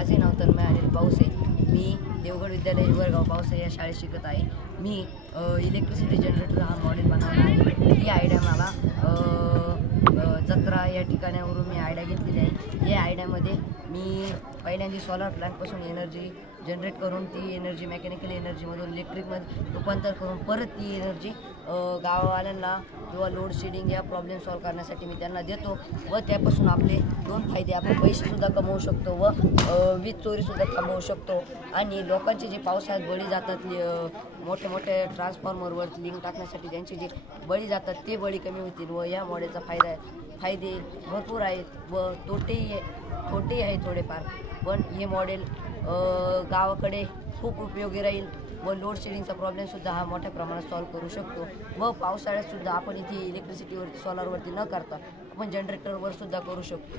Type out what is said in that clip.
माझे नाव तन्मय अनिल पावसे. मी देवगड विद्यालय हिवरगाव पावसे या शाळेत शिकत आहे. मी इलेक्ट्रिसिटी जनरेटर हा मॉडेल बनवला आहे. ही आयडिया मला जत्रा या ठिकाणावरून मी आयडिया घेतलेली आहे. या आयडियामध्ये मी पहिल्यांदा सोलार प्लॅनपासून एनर्जी जनरेट करून ती एनर्जी मेकॅनिकल एनर्जीमधून इलेक्ट्रिकमध्ये रूपांतर करून परत ती एनर्जी गाववाल्यांना किंवा लोड शेडिंग या प्रॉब्लेम सॉल्व्ह करण्यासाठी मी त्यांना देतो व त्यापासून आपले दोन फायदे, आपण पैसेसुद्धा कमवू शकतो व वीज चोरीसुद्धा थांबवू शकतो. आणि लोकांचे जे पावसाळ्यात बळी जातात, मोठे मोठे ट्रान्सफॉर्मरवर लिंक टाकण्यासाठी ज्यांचे जे बळी जातात ते बळी कमी होतील व या मॉडेलचा फायदे भरपूर आहेत व तोटेही आहेत थोडेफार. पण हे मॉडेल गावाकडे खूप उपयोगी राहील व लोड शेडिंगचा प्रॉब्लेमसुद्धा हा मोठ्या प्रमाणात सॉल्व्ह करू शकतो. व पावसाळ्यातसुद्धा आपण इथे इलेक्ट्रिसिटीवरती सोलारवरती न करता आपण जनरेटरवर सुद्धा करू शकतो.